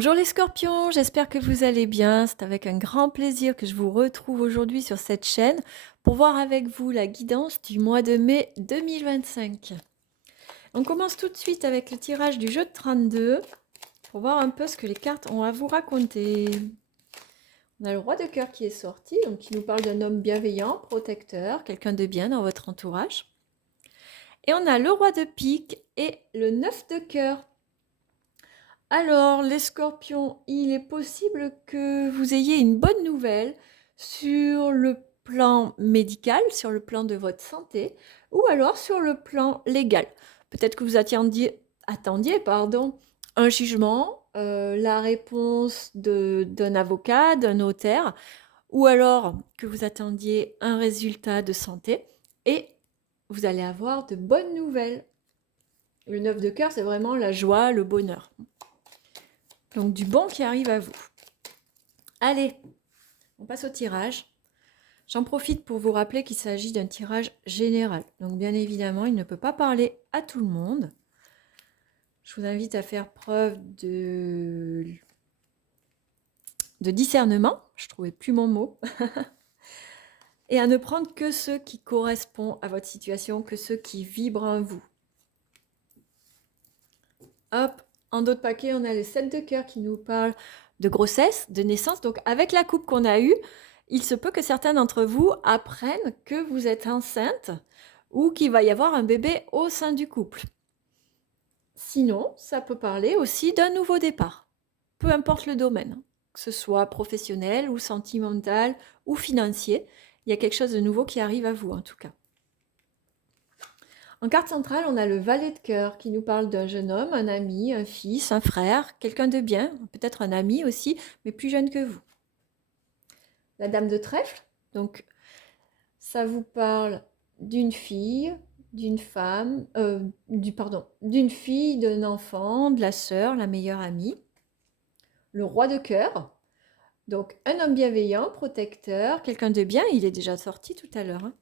Bonjour les scorpions, j'espère que vous allez bien. C'est avec un grand plaisir que je vous retrouve aujourd'hui sur cette chaîne pour voir avec vous la guidance du mois de mai 2025. On commence tout de suite avec le tirage du jeu de 32 pour voir un peu ce que les cartes ont à vous raconter. On a le roi de cœur qui est sorti, donc qui nous parle d'un homme bienveillant, protecteur, quelqu'un de bien dans votre entourage. Et on a le roi de pique et le 9 de cœur. Alors, les scorpions, il est possible que vous ayez une bonne nouvelle sur le plan médical, sur le plan de votre santé, ou alors sur le plan légal. Peut-être que vous attendiez un jugement, la réponse d'un avocat, d'un notaire, ou alors que vous attendiez un résultat de santé, et vous allez avoir de bonnes nouvelles. Le 9 de cœur, c'est vraiment la joie, le bonheur. Donc du bon qui arrive à vous. Allez, on passe au tirage. J'en profite pour vous rappeler qu'il s'agit d'un tirage général. Donc bien évidemment, il ne peut pas parler à tout le monde. Je vous invite à faire preuve de discernement. Je ne trouvais plus mon mot. Et à ne prendre que ceux qui correspondent à votre situation, que ceux qui vibrent en vous. Hop, en d'autres paquets, on a le 7 de cœur qui nous parle de grossesse, de naissance. Donc avec la coupe qu'on a eue, il se peut que certains d'entre vous apprennent que vous êtes enceinte ou qu'il va y avoir un bébé au sein du couple. Sinon, ça peut parler aussi d'un nouveau départ, peu importe le domaine, que ce soit professionnel ou sentimental ou financier. Il y a quelque chose de nouveau qui arrive à vous en tout cas. En carte centrale, on a le valet de cœur qui nous parle d'un jeune homme, un ami, un fils, un frère, quelqu'un de bien, peut-être un ami aussi, mais plus jeune que vous. La dame de trèfle, donc ça vous parle d'une fille, d'une femme, d'une fille, d'un enfant, de la sœur, la meilleure amie. Le roi de cœur, donc un homme bienveillant, protecteur, quelqu'un de bien, il est déjà sorti tout à l'heure.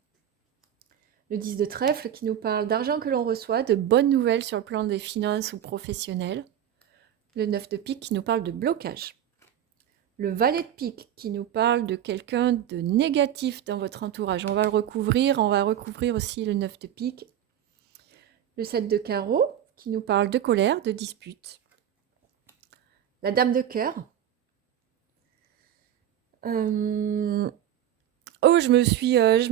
Le 10 de trèfle qui nous parle d'argent que l'on reçoit, de bonnes nouvelles sur le plan des finances ou professionnelles. Le 9 de pique qui nous parle de blocage. Le valet de pique qui nous parle de quelqu'un de négatif dans votre entourage. On va le recouvrir, on va recouvrir aussi le 9 de pique. Le 7 de carreau qui nous parle de colère, de dispute. La dame de cœur. Oh, je me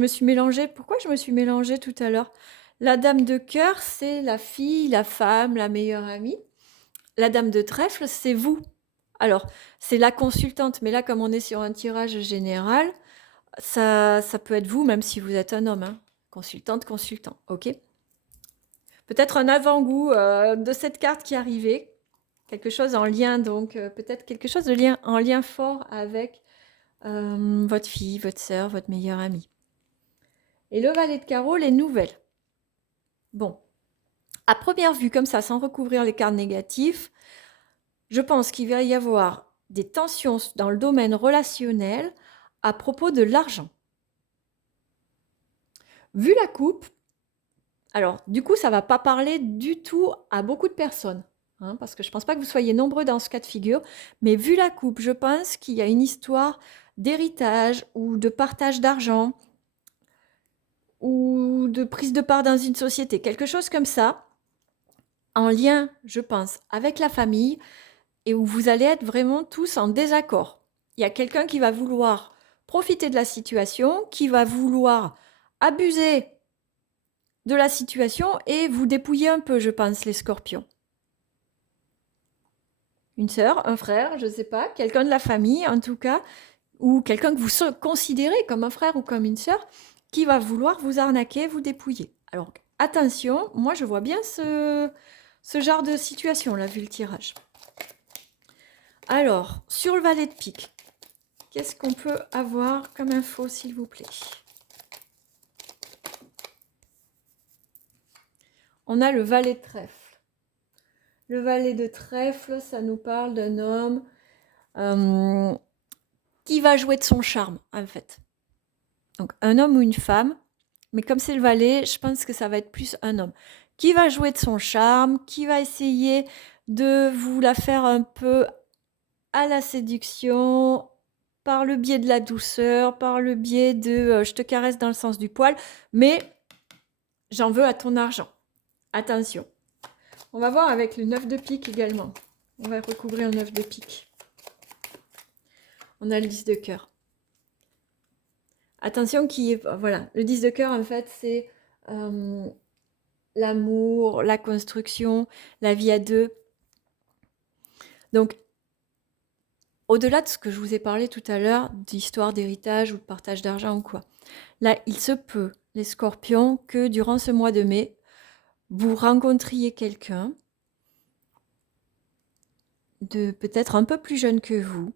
suis mélangée. Pourquoi je me suis mélangée tout à l'heure? La dame de cœur, c'est la fille, la femme, la meilleure amie. La dame de trèfle, c'est vous. Alors, c'est la consultante, mais là, comme on est sur un tirage général, ça peut être vous, même si vous êtes un homme. Hein. Consultante, consultant, ok? Peut-être un avant-goût de cette carte qui arrivait. Quelque chose en lien, donc peut-être quelque chose en lien fort avec votre fille, votre sœur, votre meilleure amie. Et le valet de carreau, les nouvelles. Bon, à première vue, comme ça, sans recouvrir les cartes négatives, je pense qu'il va y avoir des tensions dans le domaine relationnel à propos de l'argent. Vu la coupe, alors du coup, ça ne va pas parler du tout à beaucoup de personnes, hein, parce que je ne pense pas que vous soyez nombreux dans ce cas de figure, mais vu la coupe, je pense qu'il y a une histoire d'héritage ou de partage d'argent ou de prise de part dans une société, quelque chose comme ça, en lien, je pense, avec la famille, et où vous allez être vraiment tous en désaccord. Il y a quelqu'un qui va vouloir profiter de la situation, qui va vouloir abuser de la situation et vous dépouiller un peu, je pense, les scorpions. Une sœur, un frère, je ne sais pas, quelqu'un de la famille en tout cas, ou quelqu'un que vous considérez comme un frère ou comme une sœur, qui va vouloir vous arnaquer, vous dépouiller. Alors attention, moi je vois bien ce genre de situation là, vu le tirage. Alors, sur le valet de pique, qu'est-ce qu'on peut avoir comme info, s'il vous plaît? On a le valet de trèfle. Le valet de trèfle, ça nous parle d'un homme qui va jouer de son charme, en fait. Donc, un homme ou une femme, mais comme c'est le valet, je pense que ça va être plus un homme. Qui va jouer de son charme, qui va essayer de vous la faire un peu à la séduction, par le biais de la douceur, par le biais de je te caresse dans le sens du poil, mais j'en veux à ton argent. Attention. On va voir avec le 9 de pique également. On va recouvrir le 9 de pique. On a le 10 de cœur. Attention qui est... Voilà, le 10 de cœur, en fait, c'est l'amour, la construction, la vie à deux. Donc, au-delà de ce que je vous ai parlé tout à l'heure, d'histoire d'héritage ou de partage d'argent ou quoi, là, il se peut, les scorpions, que durant ce mois de mai, vous rencontriez quelqu'un de peut-être un peu plus jeune que vous,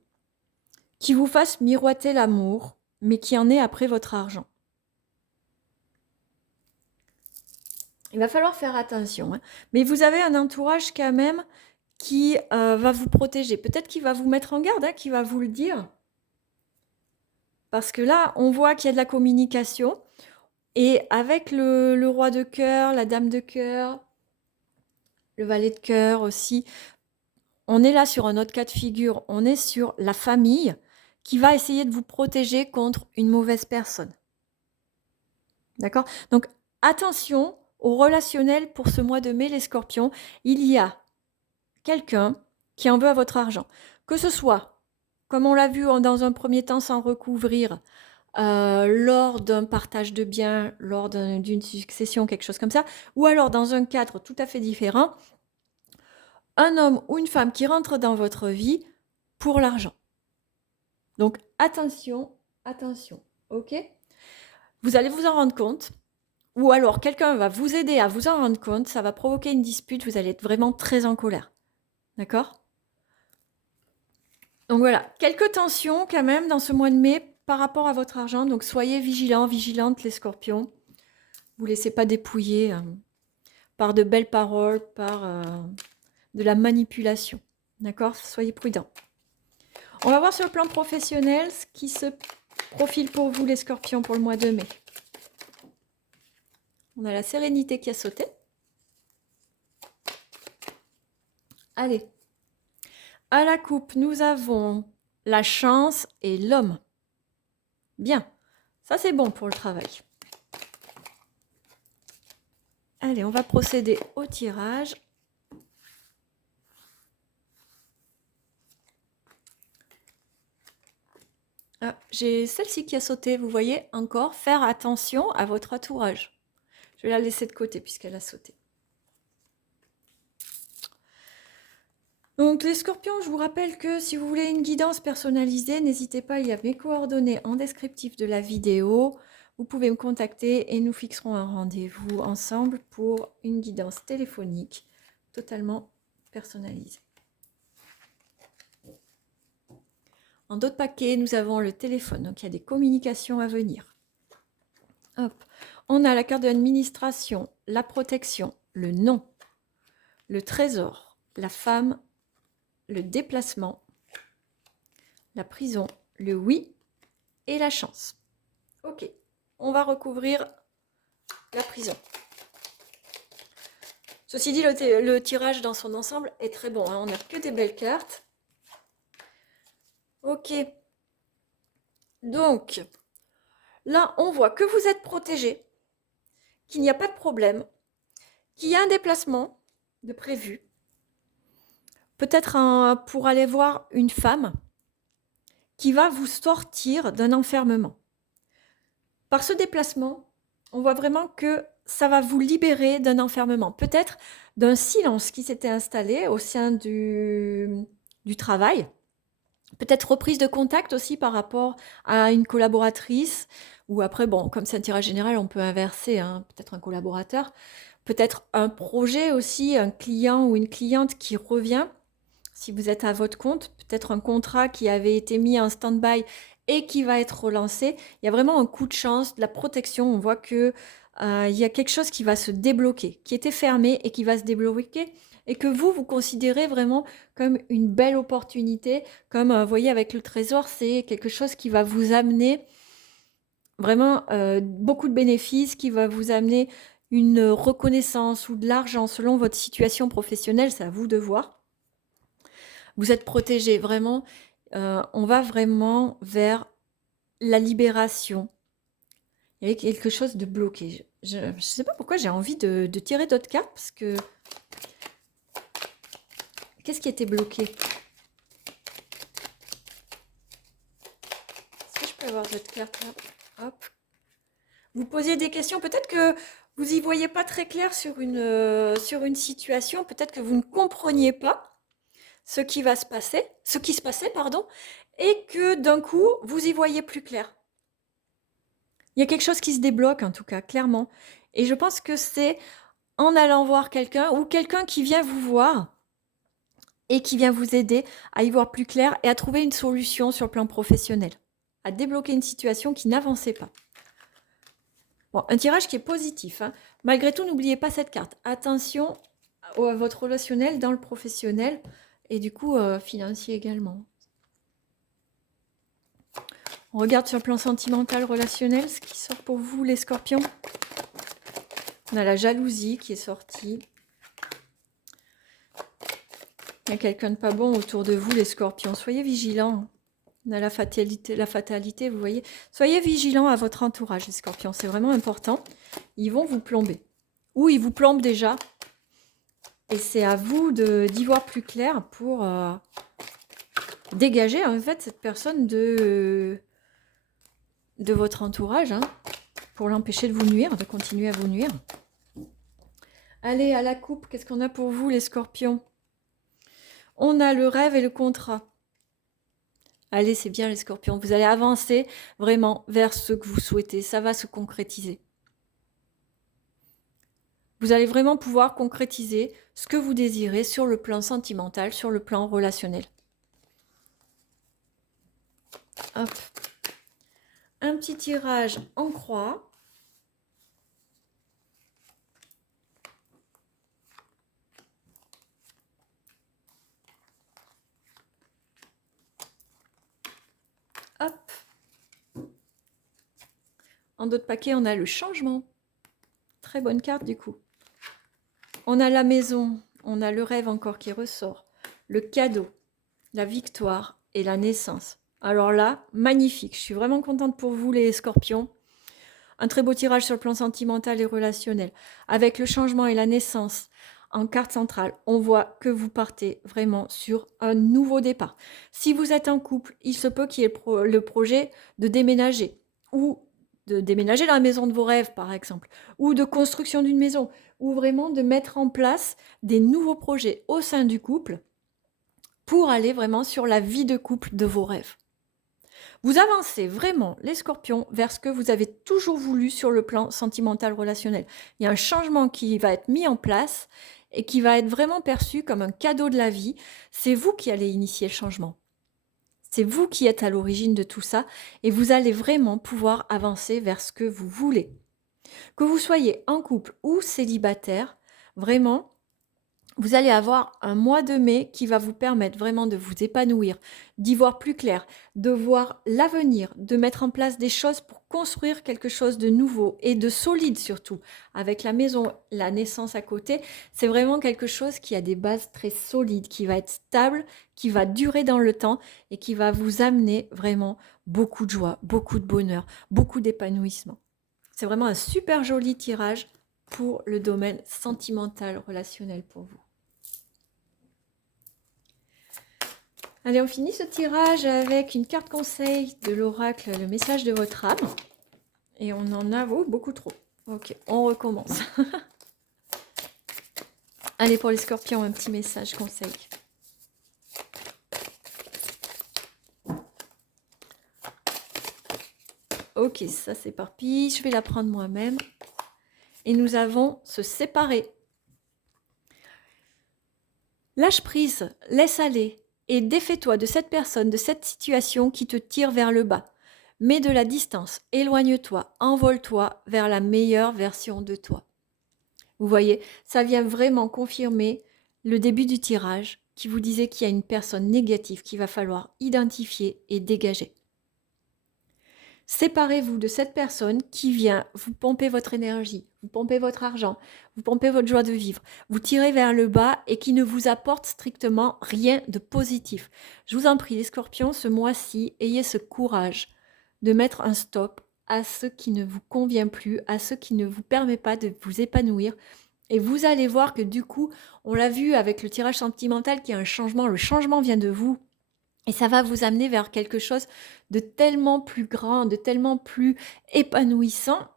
qui vous fasse miroiter l'amour, mais qui en est après votre argent. Il va falloir faire attention, hein. Mais vous avez un entourage quand même qui va vous protéger. Peut-être qu'il va vous mettre en garde, hein, qu'il va vous le dire. Parce que là, on voit qu'il y a de la communication. Et avec le roi de cœur, la dame de cœur, le valet de cœur aussi, on est là sur un autre cas de figure. On est sur la famille qui va essayer de vous protéger contre une mauvaise personne. D'accord? Donc, attention au relationnel pour ce mois de mai, les scorpions. Il y a quelqu'un qui en veut à votre argent. Que ce soit, comme on l'a vu dans un premier temps, sans recouvrir, lors d'un partage de biens, lors d'une succession, quelque chose comme ça, ou alors dans un cadre tout à fait différent, un homme ou une femme qui rentre dans votre vie pour l'argent. Donc attention, attention, ok? Vous allez vous en rendre compte, ou alors quelqu'un va vous aider à vous en rendre compte, ça va provoquer une dispute, vous allez être vraiment très en colère. D'accord? Donc voilà, quelques tensions quand même dans ce mois de mai par rapport à votre argent. Donc soyez vigilants, vigilantes les scorpions. Vous ne laissez pas dépouiller par de belles paroles, par de la manipulation. D'accord? Soyez prudents. On va voir sur le plan professionnel ce qui se profile pour vous les scorpions pour le mois de mai. On a la sérénité qui a sauté. Allez. À la coupe, nous avons la chance et l'homme. Bien. Ça, c'est bon pour le travail. Allez, on va procéder au tirage. Ah, j'ai celle-ci qui a sauté, vous voyez, encore, faire attention à votre entourage. Je vais la laisser de côté puisqu'elle a sauté. Donc les scorpions, je vous rappelle que si vous voulez une guidance personnalisée, n'hésitez pas, il y a mes coordonnées en descriptif de la vidéo. Vous pouvez me contacter et nous fixerons un rendez-vous ensemble pour une guidance téléphonique totalement personnalisée. En d'autres paquets, nous avons le téléphone, donc il y a des communications à venir. Hop. On a la carte de l'administration, la protection, le nom, le trésor, la femme, le déplacement, la prison, le oui et la chance. Ok, on va recouvrir la prison. Ceci dit, le tirage dans son ensemble est très bon, hein. On n'a que des belles cartes. Ok. Donc, là, on voit que vous êtes protégé, qu'il n'y a pas de problème, qu'il y a un déplacement de prévu. Peut-être pour aller voir une femme qui va vous sortir d'un enfermement. Par ce déplacement, on voit vraiment que ça va vous libérer d'un enfermement, peut-être d'un silence qui s'était installé au sein du travail, peut-être reprise de contact aussi par rapport à une collaboratrice, ou après, bon, comme c'est un tirage général, on peut inverser, hein, peut-être un collaborateur, peut-être un projet aussi, un client ou une cliente qui revient, si vous êtes à votre compte, peut-être un contrat qui avait été mis en stand-by et qui va être relancé. Il y a vraiment un coup de chance, de la protection. On voit que il y a quelque chose qui va se débloquer, qui était fermé et qui va se débloquer, et que vous considérez vraiment comme une belle opportunité. Comme vous voyez avec le trésor, c'est quelque chose qui va vous amener vraiment beaucoup de bénéfices, qui va vous amener une reconnaissance ou de l'argent selon votre situation professionnelle, c'est à vous de voir. Vous êtes protégé, vraiment. On va vraiment vers la libération. Il y avait quelque chose de bloqué. Je ne sais pas pourquoi j'ai envie de tirer d'autres cartes, parce que... Qu'est-ce qui était bloqué? Est-ce que je peux avoir d'autres cartes là? Hop. Vous posiez des questions, peut-être que vous n'y voyez pas très clair sur une situation, peut-être que vous ne compreniez pas ce qui va se passer, ce qui se passait, pardon, et que d'un coup, vous y voyez plus clair. Il y a quelque chose qui se débloque, en tout cas, clairement. Et je pense que c'est en allant voir quelqu'un ou quelqu'un qui vient vous voir et qui vient vous aider à y voir plus clair et à trouver une solution sur le plan professionnel, à débloquer une situation qui n'avançait pas. Bon, un tirage qui est positif, hein. Malgré tout, n'oubliez pas cette carte. Attention à votre relationnel dans le professionnel et du coup financier également. On regarde sur le plan sentimental, relationnel, ce qui sort pour vous, les scorpions. On a la jalousie qui est sortie. Il y a quelqu'un de pas bon autour de vous, les scorpions. Soyez vigilants. On a la fatalité, vous voyez. Soyez vigilants à votre entourage, les scorpions. C'est vraiment important. Ils vont vous plomber. Ou ils vous plombent déjà. Et c'est à vous d'y voir plus clair pour dégager, en fait, cette personne de votre entourage, hein, pour l'empêcher de vous nuire, de continuer à vous nuire. Allez, à la coupe, qu'est-ce qu'on a pour vous, les scorpions? On a le rêve et le contrat. Allez, c'est bien les scorpions. Vous allez avancer vraiment vers ce que vous souhaitez. Ça va se concrétiser. Vous allez vraiment pouvoir concrétiser ce que vous désirez sur le plan sentimental, sur le plan relationnel. Hop. Un petit tirage en croix. Hop. En d'autres paquets, on a le changement. Très bonne carte du coup. On a la maison, on a le rêve encore qui ressort, le cadeau, la victoire et la naissance. Alors là, magnifique. Je suis vraiment contente pour vous les scorpions. Un très beau tirage sur le plan sentimental et relationnel. Avec le changement et la naissance en carte centrale, on voit que vous partez vraiment sur un nouveau départ. Si vous êtes en couple, il se peut qu'il y ait le projet de déménager ou de déménager dans la maison de vos rêves, par exemple, ou de construction d'une maison, ou vraiment de mettre en place des nouveaux projets au sein du couple pour aller vraiment sur la vie de couple de vos rêves. Vous avancez vraiment, les scorpions, vers ce que vous avez toujours voulu sur le plan sentimental relationnel. Il y a un changement qui va être mis en place et qui va être vraiment perçu comme un cadeau de la vie. C'est vous qui allez initier le changement. C'est vous qui êtes à l'origine de tout ça et vous allez vraiment pouvoir avancer vers ce que vous voulez. Que vous soyez en couple ou célibataire, vraiment, vous allez avoir un mois de mai qui va vous permettre vraiment de vous épanouir, d'y voir plus clair, de voir l'avenir, de mettre en place des choses pour construire quelque chose de nouveau et de solide surtout. Avec la maison, la naissance à côté, c'est vraiment quelque chose qui a des bases très solides, qui va être stable, qui va durer dans le temps et qui va vous amener vraiment beaucoup de joie, beaucoup de bonheur, beaucoup d'épanouissement. C'est vraiment un super joli tirage pour le domaine sentimental, relationnel pour vous. Allez, on finit ce tirage avec une carte conseil de l'oracle, le message de votre âme. Et on en a beaucoup trop. Ok, on recommence. Allez, pour les scorpions, un petit message conseil. Ok, ça s'éparpille. Je vais la prendre moi-même. Et nous avons se séparer. Lâche prise, laisse aller. Et défais-toi de cette personne, de cette situation qui te tire vers le bas. Mets de la distance, éloigne-toi, envole-toi vers la meilleure version de toi. Vous voyez, ça vient vraiment confirmer le début du tirage qui vous disait qu'il y a une personne négative qu'il va falloir identifier et dégager. Séparez-vous de cette personne qui vient vous pomper votre énergie, vous pompez votre argent, vous pompez votre joie de vivre, vous tirez vers le bas et qui ne vous apporte strictement rien de positif. Je vous en prie, les scorpions, ce mois-ci, ayez ce courage de mettre un stop à ce qui ne vous convient plus, à ce qui ne vous permet pas de vous épanouir. Et vous allez voir que du coup, on l'a vu avec le tirage sentimental, qu'il y a un changement. Le changement vient de vous. Et ça va vous amener vers quelque chose de tellement plus grand, de tellement plus épanouissant,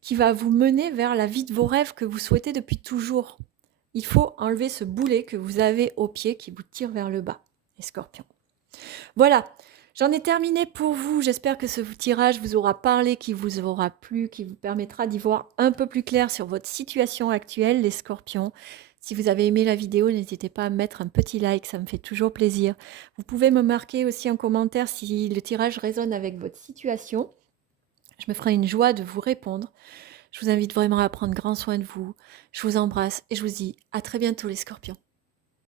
qui va vous mener vers la vie de vos rêves que vous souhaitez depuis toujours. Il faut enlever ce boulet que vous avez au pied qui vous tire vers le bas, les scorpions. Voilà, j'en ai terminé pour vous. J'espère que ce tirage vous aura parlé, qui vous aura plu, qui vous permettra d'y voir un peu plus clair sur votre situation actuelle, les scorpions. Si vous avez aimé la vidéo, n'hésitez pas à mettre un petit like, ça me fait toujours plaisir. Vous pouvez me marquer aussi en commentaire si le tirage résonne avec votre situation. Je me ferai une joie de vous répondre. Je vous invite vraiment à prendre grand soin de vous. Je vous embrasse et je vous dis à très bientôt les scorpions.